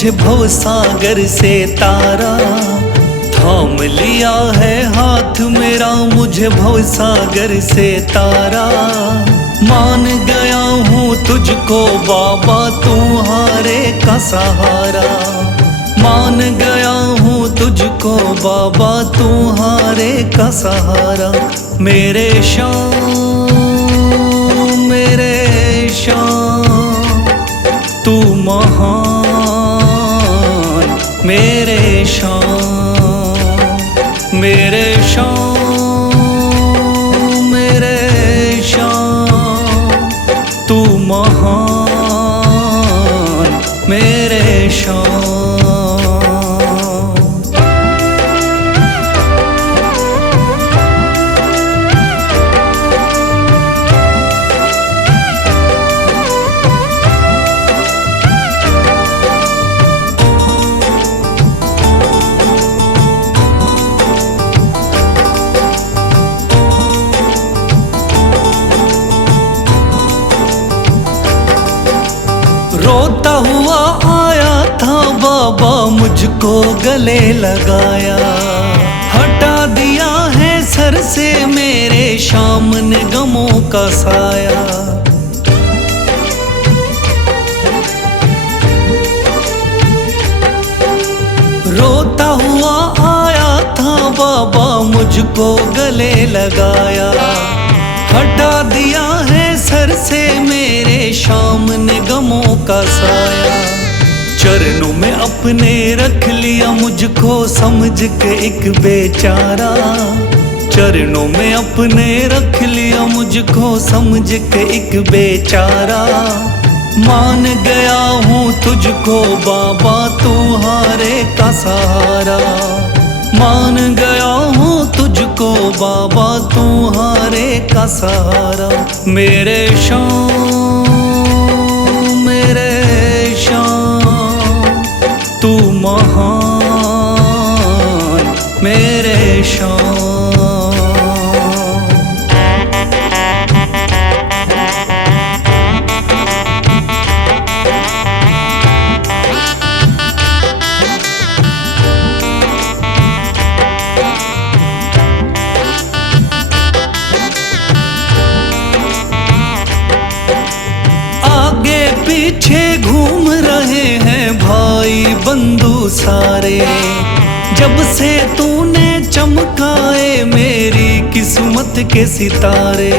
मुझे भवसागर से तारा। थाम लिया है हाथ मेरा मुझे भवसागर से तारा। मान गया हूँ तुझको बाबा तुम्हारे का सहारा। मान गया हूँ तुझको बाबा तुम्हारे का सहारा। मेरे शाम मेरे शाम तू महान। मेरे शाम मेरे शाम मेरे शाम तू महान। मेरे शाम रोता हुआ आया था बाबा मुझको गले लगाया। हटा दिया है सर से मेरे शाम ने गमों का साया। रोता हुआ आया था बाबा मुझको गले लगाया। हटा दिया है सर से मेरे शाम ने गमों का साया। चरणों में अपने रख लिया मुझको समझ के एक बेचारा। चरणों में अपने रख लिया मुझको समझ के एक बेचारा। मान गया हूँ तुझको बाबा तुम्हारे का सहारा। मान गया हूँ तुझको बाबा तुम्हारे का सहारा। मेरे शाम मेरे शाम तू महान। मेरे शाम पीछे घूम रहे हैं भाई बंधु सारे। जब से तूने चमकाए मेरी किस्मत के सितारे।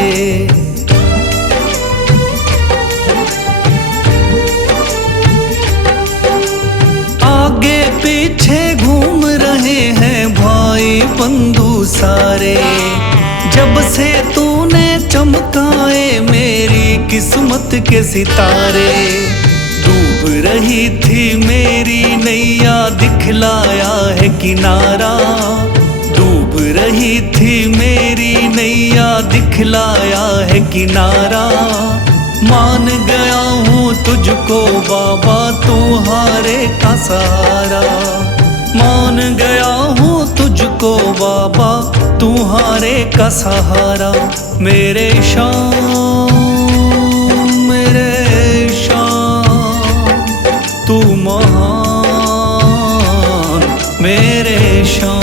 आगे पीछे घूम रहे हैं भाई बंधु सारे। जब से तूने चमकाए मेरी किस्मत के सितारे। डूब रही थी मेरी नैया दिखलाया है किनारा। डूब रही थी मेरी नैया दिखलाया है किनारा। मान गया हूँ तुझको बाबा तुम्हारे का सहारा। मान गया हूँ तुझको बाबा तुम्हारे का सहारा। मेरे शाम मेरे शाम तू महान। मेरे शाम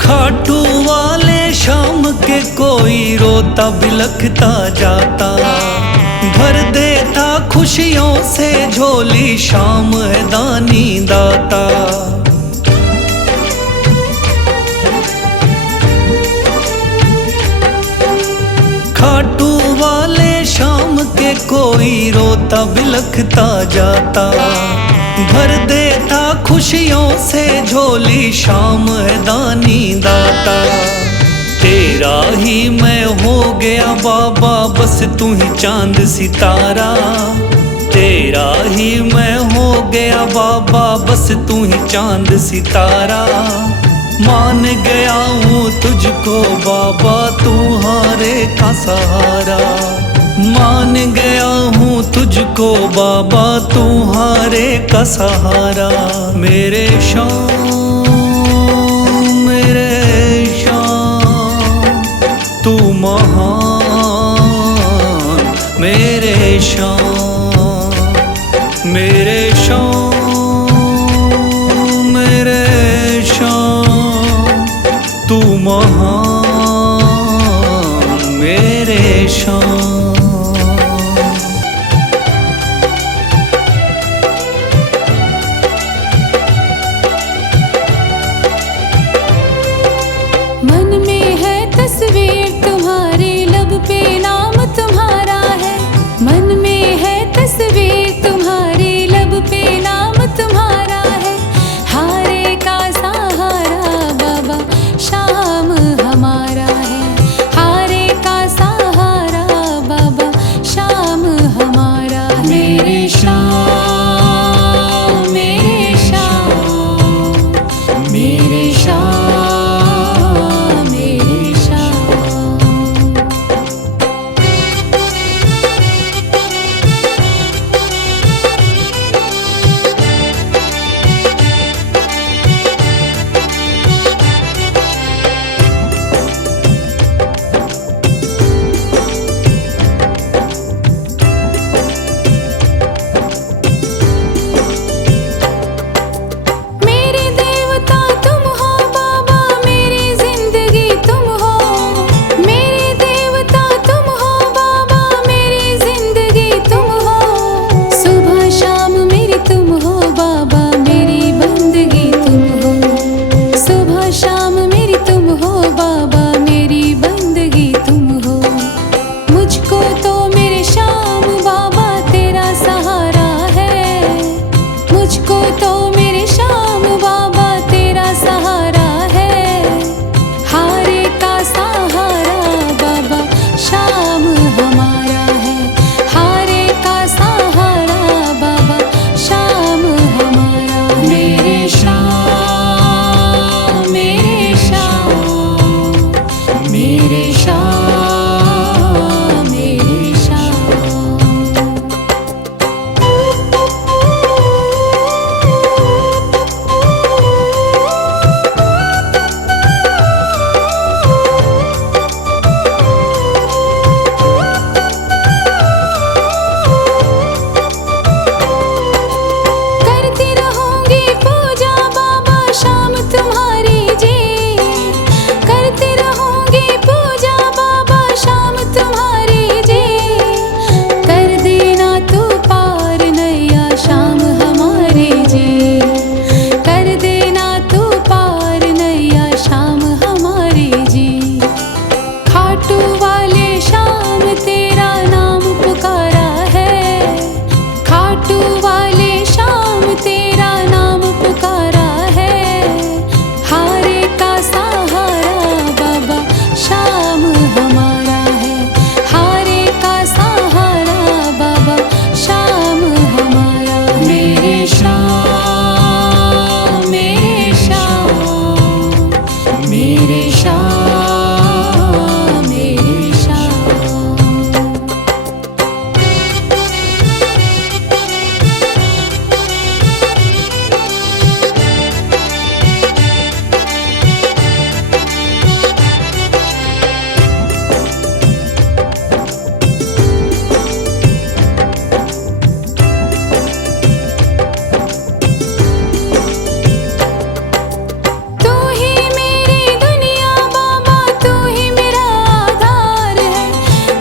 खाटू वाले शाम के कोई रोता बिलखता जाता। भर देता खुशियों से झोली शाम है दानी दाता। खाटू वाले शाम के कोई रोता बिलखता जाता। भर देता खुशियों से झोली शाम है दानी दाता। तेरा ही मैं हो गया बाबा बस तू ही चांद सितारा। तेरा ही मैं हो गया बाबा बस तू ही चांद सितारा। मान गया हूँ तुझको बाबा, तू हारे का सहारा। मान गया हूँ तुझको बाबा, तू हारे का सहारा। मेरे शाम, मेरे शाम, तू महान। मेरे शाम, मेरे शाम, मेरे शाम, तू महान। मेरे शाम। मन में है तस्वीर तुम्हारी, लब पे नाम तुम्हारा है। मन में है तस्वीर तुम्हारी, लब पे नाम तुम्हारा है। हारे का सहारा बाबा शाम हमारा है। हारे का सहारा बाबा शाम हमारा है। मेरे शाम, मेरे शाम, मेरे शाम, मेरे शाम। मेरे देवता तुम हो बाबा, मेरी जिंदगी तुम हो। मेरे देवता तुम हो बाबा, मेरी जिंदगी तुम हो। सुबह शाम मेरी तुम हो बाबा, मेरी बंदगी तुम हो। सुबह शाम मेरी तुम हो बाबा, मेरी बंदगी तुम हो। मुझको तो मेरे शाम बाबा तेरा सहारा है। मुझको तो मेरे शाम बाबा तेरा सहारा है। हारे का सहारा बाबा शाम हमारा है। हारे का सहारा बाबा शाम हमारा है। मेरे शाम, मेरे शाम, मेरे शाम, मेरे शाम। करती रहूंगी पूजा बाबा शाम तुम्हारी जी। करती रहूंगी पूजा बाबा शाम तुम्हारी जी। कर देना तू पार नैया शाम हमारी जी। कर देना तू पार नैया शाम हमारी जी। खाटू वाले शाम तेरा नाम पुकारा है। खाटू वाले शाम तेरा नाम पुकारा है। हारे का सहारा बाबा शाम हमारा है। हारे का सहारा बाबा शाम हमारा है। मेरे शाम, मेरे शाम, मेरे शाम, मेरे शाम। तू ही मेरी दुनिया बाबा, तू ही मेरा आधार है।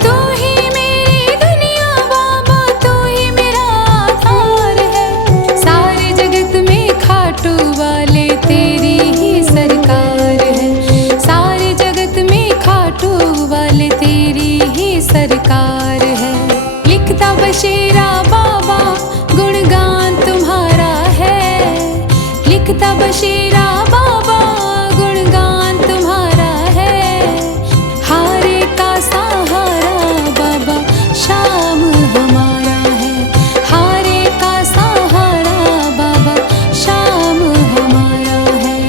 तू ही मेरी दुनिया बाबा, तू ही मेरा आधार है। सारे जगत में खाटू वाले तेरी ही सरकार है। सारे जगत में खाटू वाले तेरी ही सरकार है। लिखता बशेरा बाबा गुणगान तुम्हारा है। लिखता बशेरा बाबा गुणगान तुम्हारा है। हारे का सहारा बाबा शाम हमारा है। हारे का सहारा बाबा शाम हमारा है।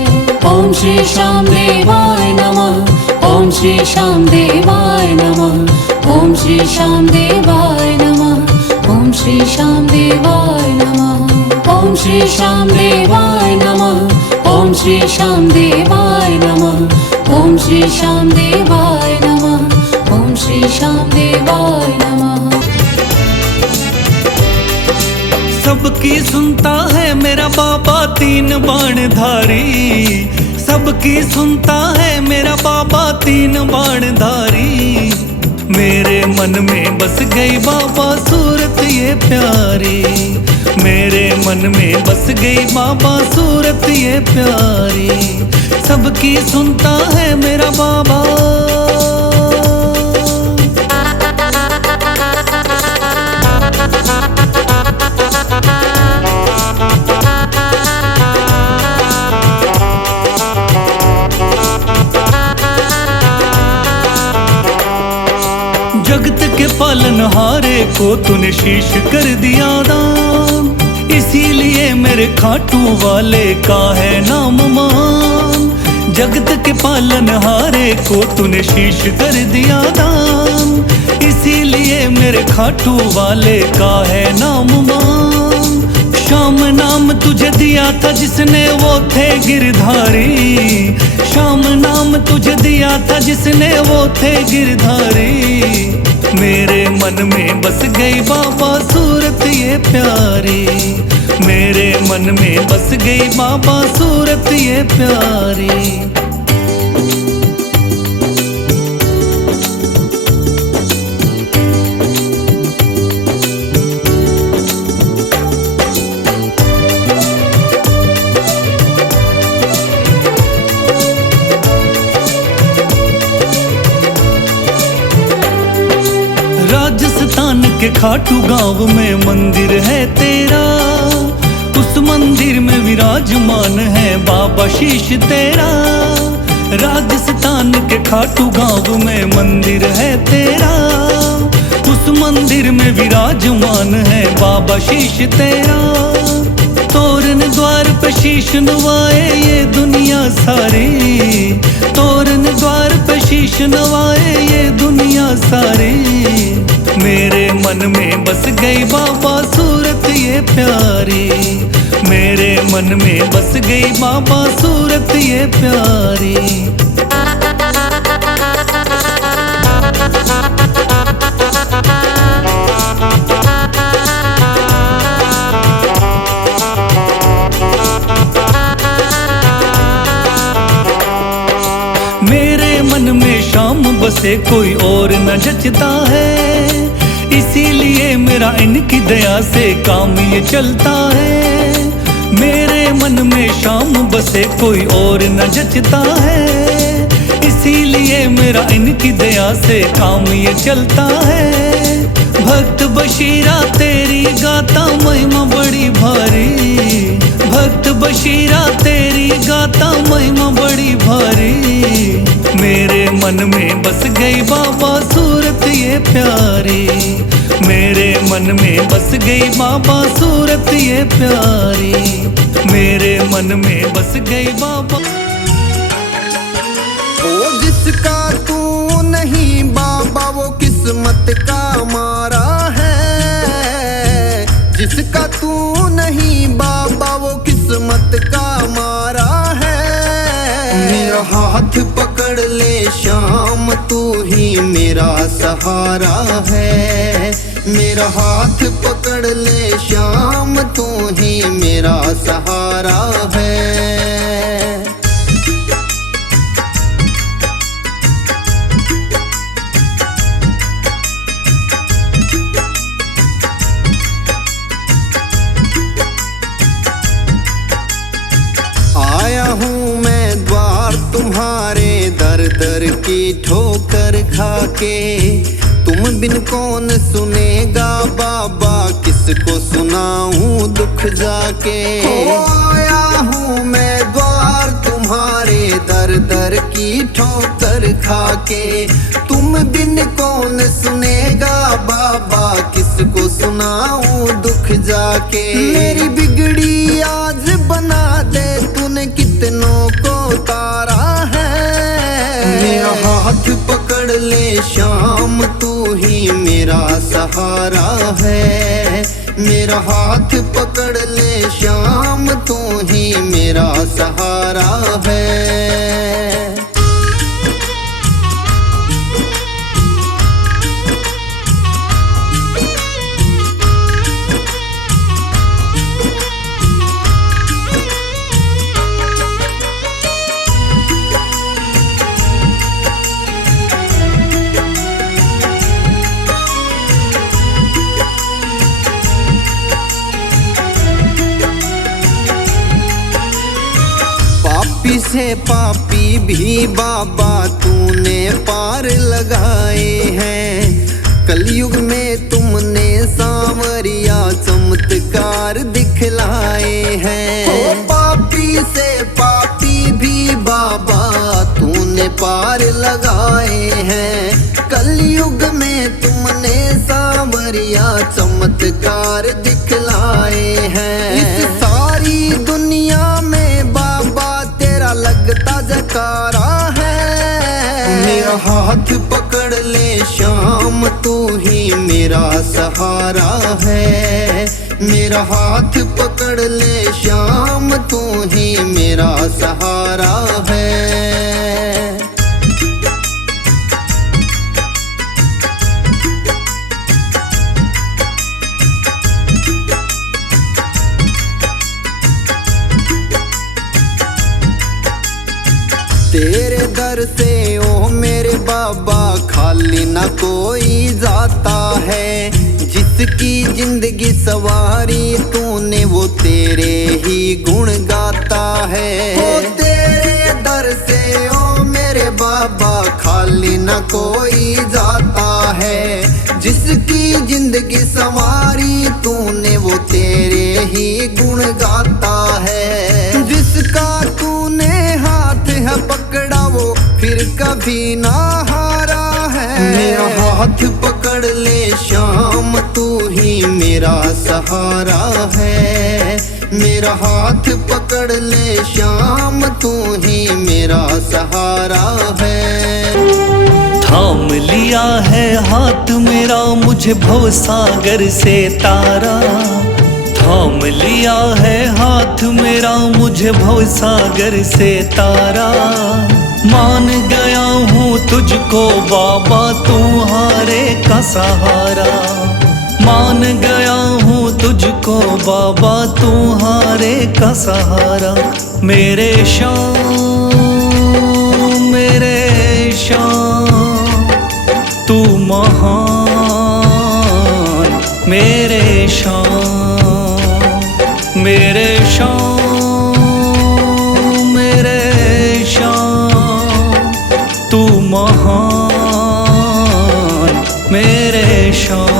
ओम श्री श्याम देवाय नमः। ओम श्री श्याम देवाय नमः। ओम श्री श्याम देवाय नमः। ओम श्री श्याम देवाय नमः। ओम श्री श्याम देवाय नमः। ओम श्री श्याम देवाय नमः। ओम श्री श्याम देवाय नमः। ओम श्री श्याम देवाय नमः। सबकी सुनता है मेरा बाबा तीन बाणधारी, सबकी सुनता है मेरा बाबा तीन बाणधारी। मेरे मन में बस गई बाबा सूरत ये प्यारी, मेरे मन में बस गई बाबा सूरत ये प्यारी। सबकी सुनता है मेरा बाबा। जगत के पालनहारे को तूने शीश कर दिया दान, इसीलिए मेरे खाटू वाले का है नाम मान। जगत के पालनहारे को तूने शीश कर दिया दान, इसीलिए मेरे खाटू वाले का है नाम मान। श्याम नाम तुझे दिया था जिसने वो थे गिरधारी, श्याम नाम तुझे दिया था जिसने वो थे गिरधारी। मेरे मन में बस गई बाबा सूरत ये प्यारी, मेरे मन में बस गई बाबा सूरत ये प्यारी। राजस्थान के खाटू गांव में मंदिर है तेरा, उस मंदिर में विराजमान है बाबा शीश तेरा। राजस्थान के खाटू गांव में मंदिर है तेरा, उस मंदिर में विराजमान है बाबा शीश तेरा। तोरण द्वार पे शीश नवाए ये दुनिया सारी, तोरण द्वार पे शीश नवाए ये दुनिया सारी। मेरे मन में बस गई बाबा सूरत ये प्यारी, मेरे मन में बस गई बाबा सूरत ये प्यारी। मेरे मन में शाम बसे कोई और न जचता है, इसीलिए मेरा इनकी दया से काम ये चलता है। मेरे मन में शाम बसे कोई और न जचता है, इसीलिए मेरा इनकी दया से काम ये चलता है। भक्त बशीरा तेरी गाता महिमा बड़ी भारी, भक्त बशीरा तेरी गाता महिमा बड़ी भारी। मेरे मन में बस गई बाबा सूरत ये प्यारी, मेरे मन में बस गई बाबा सूरत ये प्यारी। मेरे मन में बस गई बाबा। वो जिसका तू नहीं बाबा वो किस्मत का मारा है, जिसका तू नहीं बाबा वो किस्मत का मारा है। मेरा हाथ पकड़ ले श्याम तू ही मेरा सहारा है, मेरा हाथ पकड़ ले श्याम तू ही मेरा सहारा है। आया हूँ मैं द्वार तुम्हारे दर दर की ठोकर खाके, तुम बिन कौन सुनेगा बाबा किसको सुनाऊं दुख जाके। आया हूँ मैं द्वार तुम्हारे दर दर की ठोकर खाके, तुम बिन कौन सुनेगा बाबा किसको सुनाऊं दुख जाके। मेरी बिगड़ी आज बना दे तूने कितनों को तार शाम तू ही मेरा सहारा है। मेरा हाथ पकड़ ले शाम तू ही मेरा सहारा है। पापी से पापी भी बाबा तूने पार लगाए हैं। कलयुग में तुमने सांवरिया चमत्कार दिखलाए हैं। पापी से पापी भी बाबा तूने पार लगाए हैं। कलयुग में तुमने सांवरिया चमत्कार दिखलाए हैं। इस सारी दुनिया में बाबा तेरा लगता जकारा है। मेरा हाथ पकड़ ले शाम तू ही मेरा सहारा है। मेरा हाथ पकड़ ले शाम तू ही मेरा सहारा है। तेरे दर से ओ मेरे बाबा खाली ना कोई जाता है। जिसकी जिंदगी सवारी तूने वो तेरे ही गुण गाता है। ओ तेरे दर से ओ मेरे बाबा खाली ना कोई जाता है। जिसकी जिंदगी सवारी तूने वो तेरे ही गुण गाता है। जिसका तूने हाथ है पकड़ा वो फिर कभी ना हारा है। मेरा हाथ पकड़ ले शाम तू ही मेरा सहारा है। मेरा हाथ पकड़ ले शाम तू ही मेरा सहारा है। थाम लिया है हाथ मेरा मुझे भवसागर से तारा। थाम लिया है हाथ मेरा मुझे भवसागर से तारा। मान गया हूँ तुझको बाबा तू हारे का सहारा। मान गया हूँ तुझको बाबा तू हारे का सहारा। मेरे शाम तू महान मेरे शाम मेरे शाम तू महान मेरे शाम।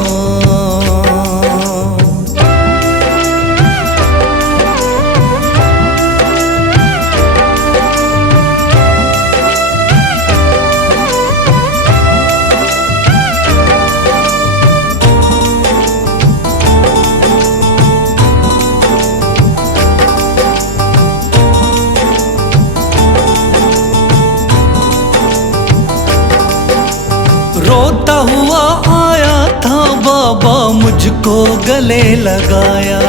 रोता हुआ आया था बाबा मुझको गले लगाया।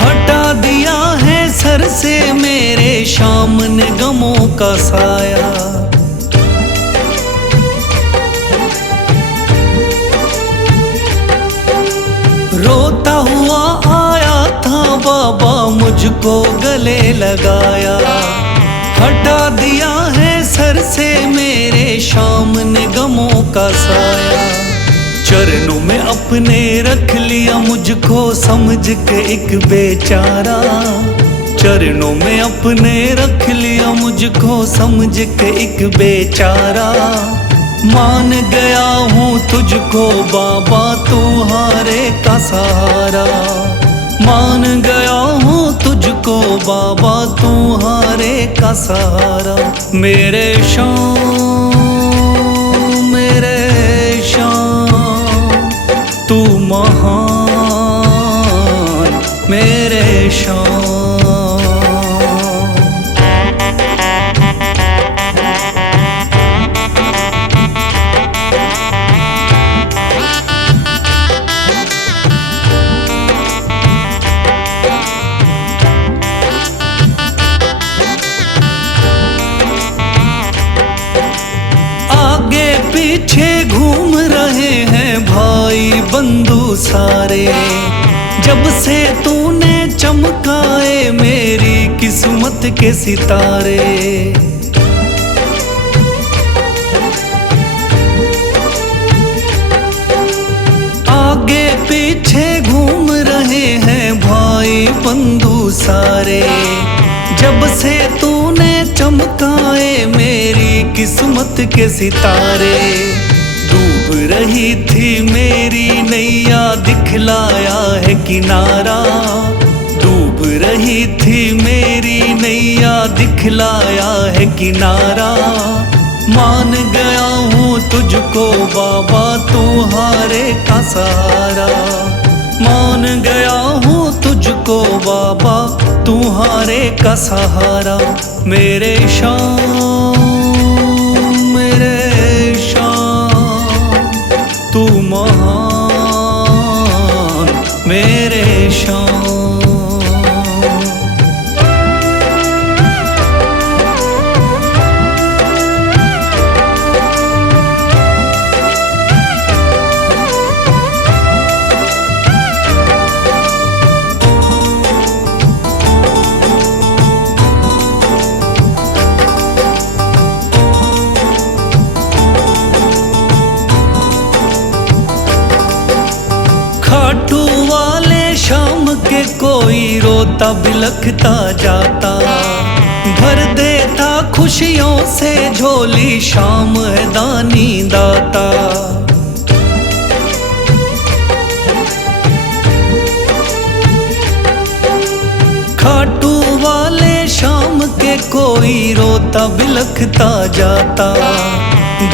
हटा दिया है सर से मेरे शाम ने गमों का साया। रोता हुआ आया था बाबा मुझको गले लगाया। हटा दिया है सर से मेरे शाम ने गमों का साया। चरणों में अपने रख लिया मुझको समझ के एक बेचारा। चरणों में अपने रख लिया मुझको समझ के एक बेचारा। मान गया हूँ तुझको बाबा तू हारे का सहारा। मान गया हूँ तुझको बाबा तू हारे का सहारा। मेरे शाम तू महान मेरे शाम। सारे। जब से तूने चमकाए मेरी किस्मत के सितारे। आगे पीछे घूम रहे हैं भाई बंधु सारे। जब से तूने चमकाए मेरी किस्मत के सितारे। डूब रही थी मेरी नैया दिखलाया है किनारा। डूब रही थी मेरी नैया दिखलाया है किनारा। मान गया हूँ तुझको बाबा तुम्हारे का सहारा। मान गया हूँ तुझको बाबा तुम्हारे का सहारा। मेरे शाम मेरे शाम तू महान मेरे शाम। खाटू वाले शाम के कोई रोता बिलखता जाता। भर देता खुशियों से झोली शाम है दानी दाता। खाटू वाले शाम के कोई रोता बिलखता जाता।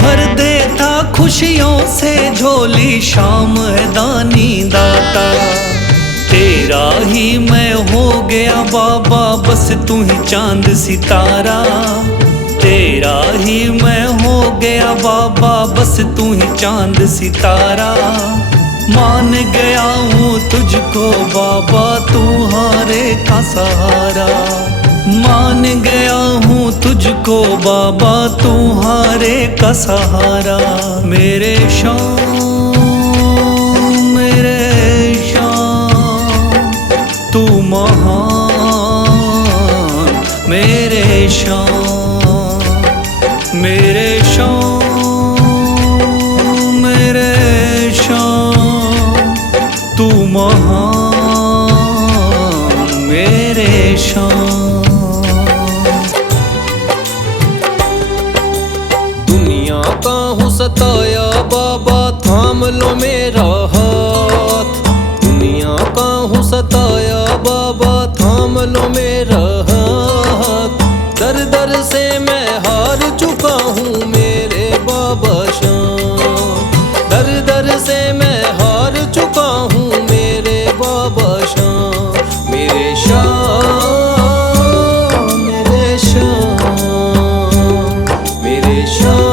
भर देता खुशियों से झोली शाम है दानी दाता। तेरा ही मैं हो गया बाबा बस तू ही चांद सितारा। तेरा ही मैं हो गया बाबा बस तू ही चांद सितारा। मान गया हूँ तुझको बाबा तुम्हारे का सहारा। मान गया हूँ तुझको बाबा तुम्हारे का सहारा। मेरे शाम तू महान मेरे शाम। मेरे शाम तू महान मेरे शाम। सताया बाबा थाम लो मेरा हाथ। दुनिया का हूँ सताया बाबा थाम लो मेरा हाथ। दर दर से मैं हार चुका हूँ मेरे बाबा शाम। दर दर से मैं हार चुका हूँ मेरे बाबा शाम। मेरे शाम मेरे शाम मेरे शाम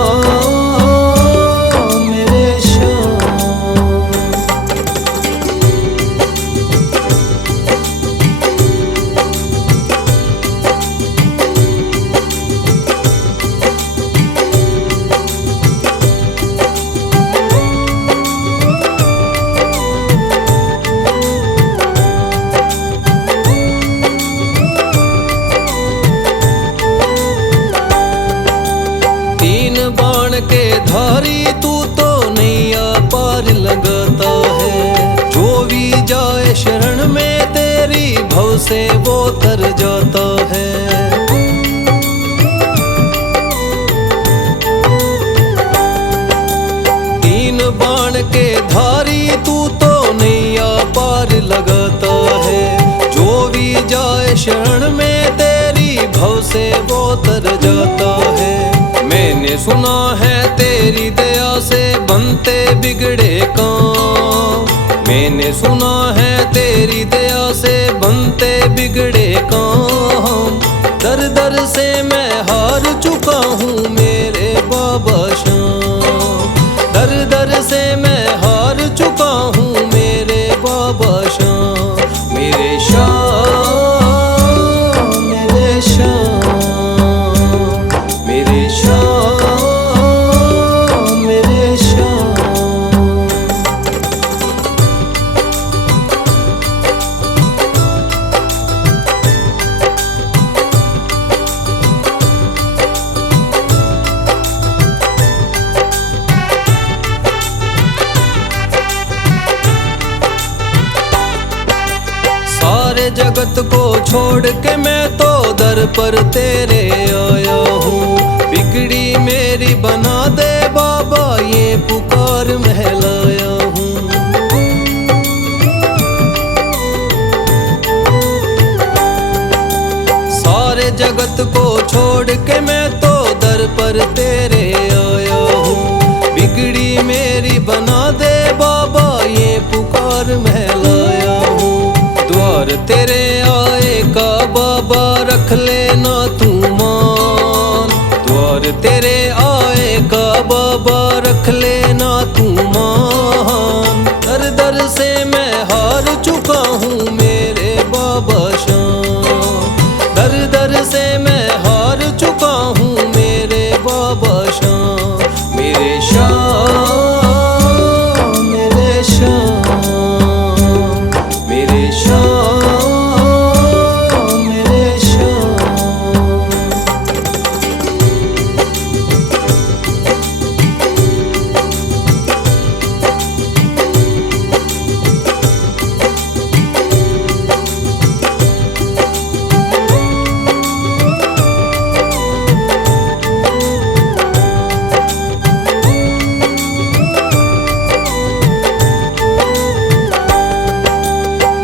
के धारी तू तो नैया पार लगाता है। जो भी जाए शरण में तेरी भव से वो तर जाता है। तीन बाण के धारी तू तो नैया पार लगाता है। जो भी जाए शरण में तेरी भव से वो तर जाता है। मैंने सुना है तेरी दया से बनते बिगड़े काम। मैंने सुना है तेरी दया से बनते बिगड़े काम। दर दर से मैं हार चुका हूँ मेरे बाबा शाम। दर दर से मैं हार चुका हूँ मेरे बाबा शाम। मेरे शाम मेरे शाम मेरे शाम मेरे शाम। जगत को छोड़ के मैं तो दर पर तेरे आया हूँ। बिगड़ी मेरी बना दे बाबा, ये पुकार महलाया हूँ। सारे जगत को छोड़ के मैं तो दर पर तेरे आया हूँ। बिगड़ी मेरी बना दे बाबा, ये पुकार महलाया हूँ। द्वार तेरे आए का बाबा रख लेना तू मान। द्वार तेरे आए का बाबा रख लेना तू मान। दर दर से मैं हार चुका हूँ मेरे बाबा शाम। दर दर से मैं हार चुका हूँ मेरे बाबा शाम। मेरे शाम, मेरे शाम, मेरे शाम, मेरे शाम।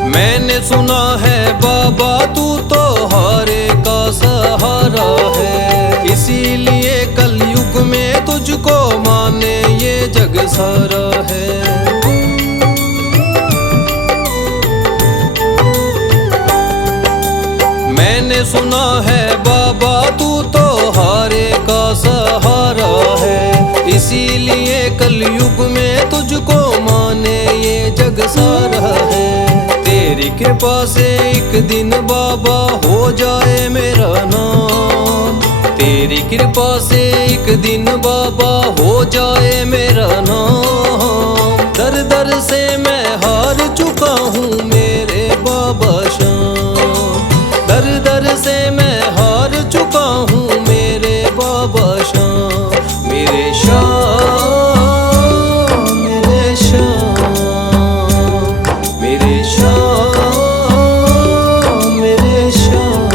मैंने सुना है बाबा तू तो हारे का सहारा है, इसीलिए कलयुग में तुझको माने ये जग सारा है। मैंने सुना है बाबा तू तो हारे का सहारा है, इसीलिए कलयुग में तुझको माने ये जग सारा है। तेरी कृपा से एक दिन बाबा हो जाए मेरा नाम। तेरी कृपा से एक दिन बाबा हो जाए मेरा नाम। दर दर से मैं हार चुका हूँ मेरे बाबा शाम। दर दर से मैं हार चुका हूँ मेरे बाबा शाम। मेरे शाम, मेरे शाम, मेरे शाम, मेरे शाम,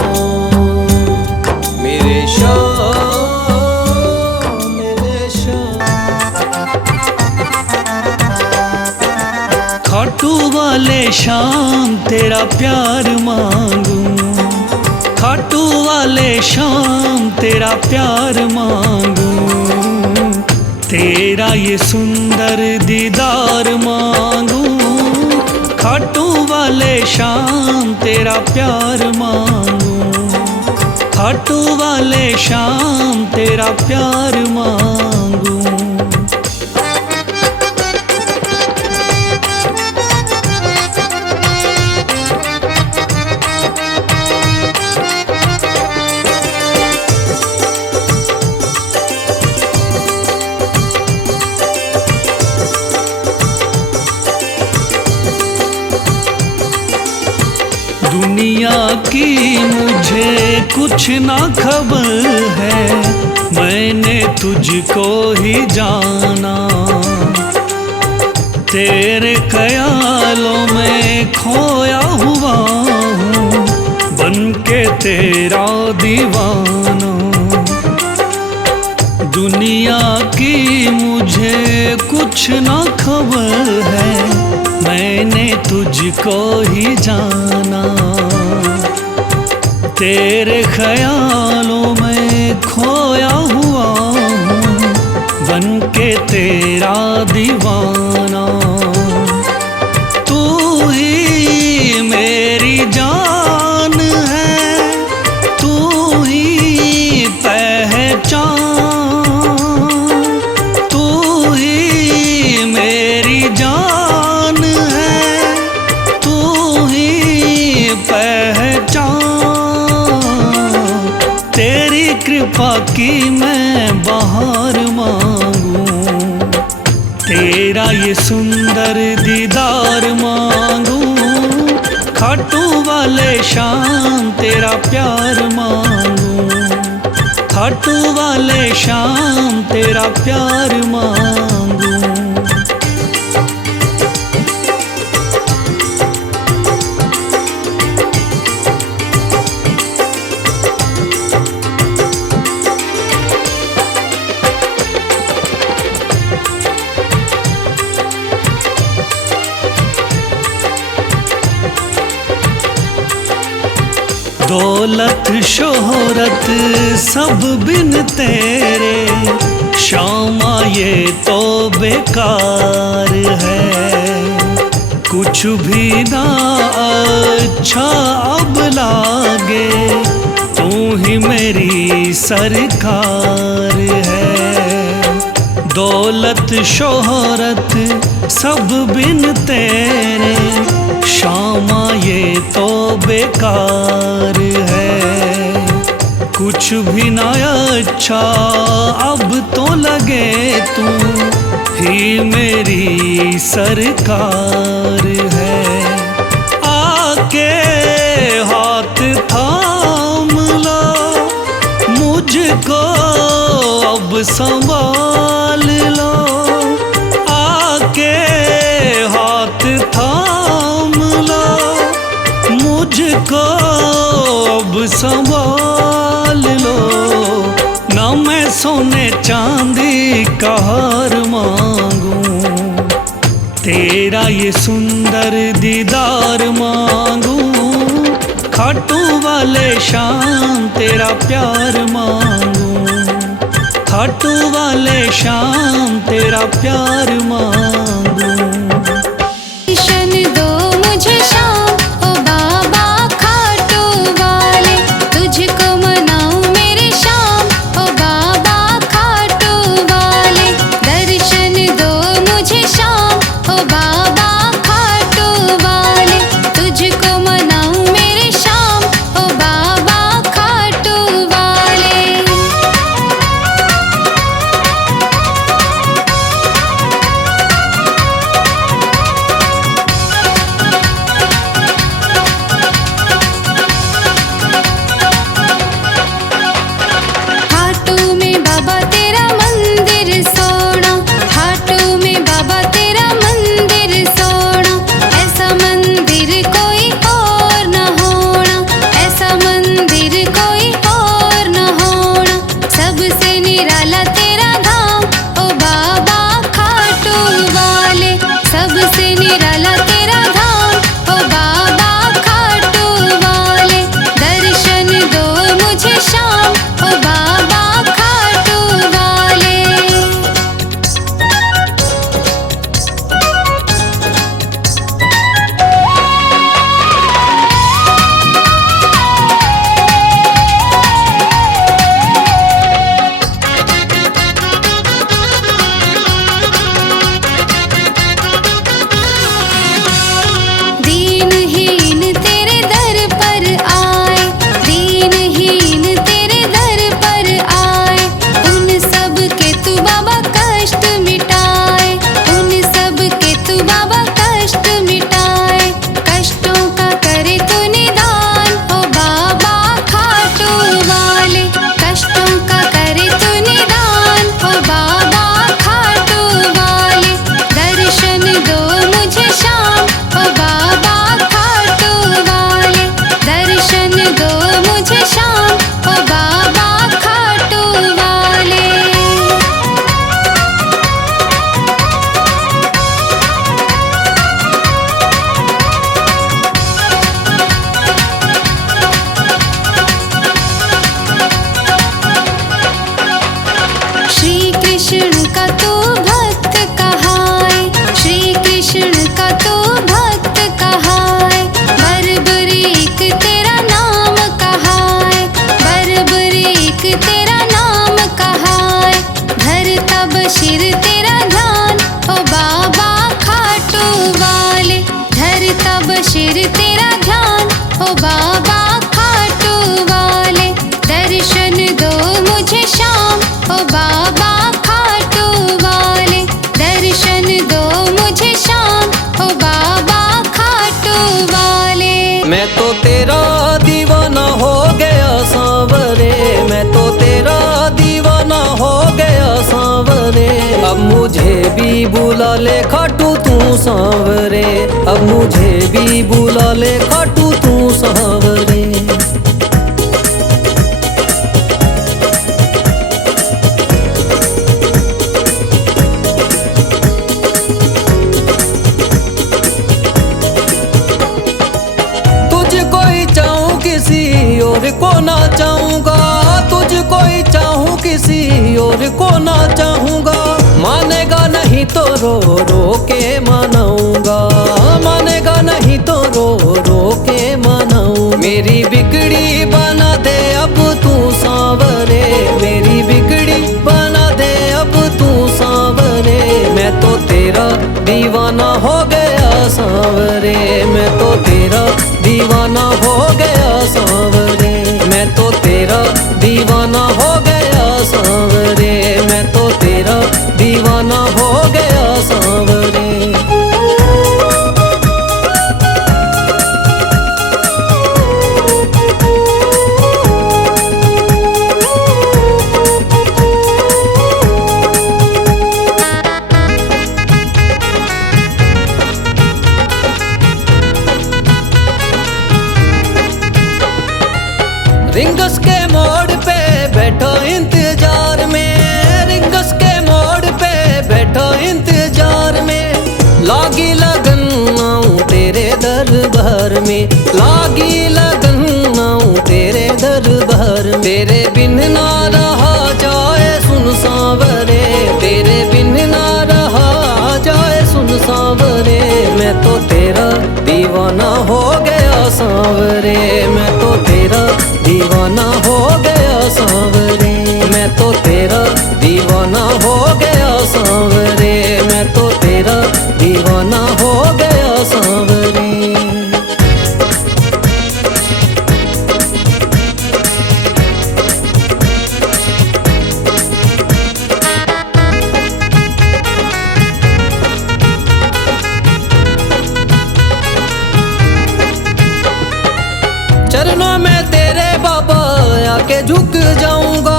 मेरे शाम, मेरे शाम। खाटू वाले शाम तेरा प्यार मांगू। खाटू वाले शाम तेरा प्यार मांगू। तेरा ये सुंदर दीदार मांगू। खाटू वाले शाम तेरा प्यार मांगू। खाटू वाले शाम तेरा प्यार मांगू। दुनिया की मुझे कुछ ना खबर है, मैंने तुझको ही जाना। तेरे ख्यालों में खोया हुआ हूँ, बन के तेरा दीवाना। दुनिया की मुझे कुछ ना खबर है, मैंने तुझको ही जाना। तेरे ख्यालों में खोया हुआ हूँ, बन के तेरा दीवाना। तू ही मेरी जान है, तू ही पहचान। तू ही मेरी जान है, तू ही पहचान। तेरी कृपा की मैं बहार मांगू। तेरा ये सुंदर दीदार मांगू। खाटू वाले शाम तेरा प्यार मांगू। खाटू वाले शाम तेरा प्यार मांगू। दौलत शोहरत सब बिन तेरे श्यामा ये तो बेकार है। कुछ भी ना अच्छा अब लागे, तू ही मेरी सरकार है। दौलत शोहरत सब बिन तेरे श्यामा ये तो बेकार है। कुछ भी ना अच्छा अब तो लगे, तू ही मेरी सरकार है। आके हाथ थाम लो मुझको, अब संभाल लो। आके हाथ थाम लो मुझको, अब संभाल लो। ना मैं सोने चांदी का हार मांगूं, तेरा ये सुंदर दीदार मांगूं। खाटू वाले शाम तेरा प्यार मांगूं, खाटू वाले शाम तेरा प्यार मांगूं। दर्शन दो मुझे शाम ओ बाबा खाटू वाले, तुझको मनाऊं मेरे शाम ओ बाबा खाटू वाले। दर्शन दो मुझे शाम ओ बाबा खाटू वाले, तुझको मनाऊं मेरे शाम ओ बाबा खाटू वाले। खाटू में बाबा तेरा मंदिर सोना, खाटू में बाबा तेरा मंदिर सोना। ऐसा मंदिर कोई और न होना, ऐसा मंदिर कोई और न होना। सबसे निराला तेरा धाम ओ बाबा खाटू वाले, सबसे निराला तेरा धाम ओ बाबा खाटू वाले। दर्शन दो मुझे शाम ओ बाबा खाटू वाले। दीनहीन तेरे दर पर आए, दीनहीन तेरे दर पर आए। उन सब के तू बाबा कष्ट मिटाए, उन सब के तू बाबा कष्ट मिटाए। कष्टों का करे तू निदान ओ बाबा खाटू वाले, कष्टों का करे तू निदान ओ बाबा खाटू वाले। दर्शन दो मुझे शाम ओ बाबा खाटू वाले, दर्शन दो मुझे शाम ओ बाबा खाटू वाले। श्री कृष्ण का तू भक्त कहाए, श्री कृष्ण का तू भक्त कहाए। बरबरीक तेरा नाम कहाए, बरबरीक तेरा नाम कहाए। धरता बशीर तेरा ध्यान ओ बाबा खाटू वाले, धरता बशीर तेरा ध्यान ओ बाबा खाटू वाले। दर्शन दो मुझे शाम ओ बाबा खाटू वाले, दर्शन दो मुझे शाम ओ बाबा खाटू वाले। मैं तो तेरा दीवाना हो गया सांवरे, मैं तो तेरा दीवाना हो गया सांवरे। अब मुझे भी बुला ले खाटू तू सांवरे, अब मुझे भी बुला ले खाटू तू सांवरे। नहीं तो रो रो के मनाऊंगा, मानेगा नहीं तो रो रो के मनाऊं। मेरी बिगड़ी बना दे अब तू सांवरे, मेरी बिगड़ी बना दे अब तू सांवरे। मैं तो तेरा दीवाना हो गया सांवरे, मैं तो तेरा दीवाना हो गया सांवरे, मैं तो तेरा दीवाना हो गया सांवरे, मैं तो तेरा दीवाना हो गया सांवरे। रिंगस के मोड़ पे बैठो इंतजार में, रिंगस के मोड़ पे बैठो इंतजार में। लागी लगन आऊं तेरे दरबार में, लागी लगन आऊं तेरे दरबार में। तेरे बिन ना रहा जाए सुन सांवरे, तेरे बिन ना रहा जाए सुन सांवरे। मैं तो तेरा दीवाना हो गया सांवरे, मैं तो तेरा दीवाना हो गया सांवरे, मैं तो तेरा दीवाना हो गया सांवरे, मैं तो तेरा दीवाना हो गया सांवरे। चरणों में तेरे बाबा आके झुक जाऊंगा,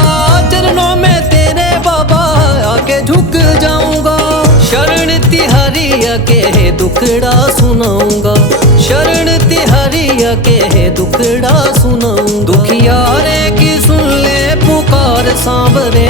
चरणों में तेरे बाबा आके झुक जाऊंगा। शरण तिहारिया के है दुखड़ा सुनाऊंगा, शरण तिहारिया के है दुखड़ा सुनाऊं। दुखियारे की सुन ले पुकार सांवरे,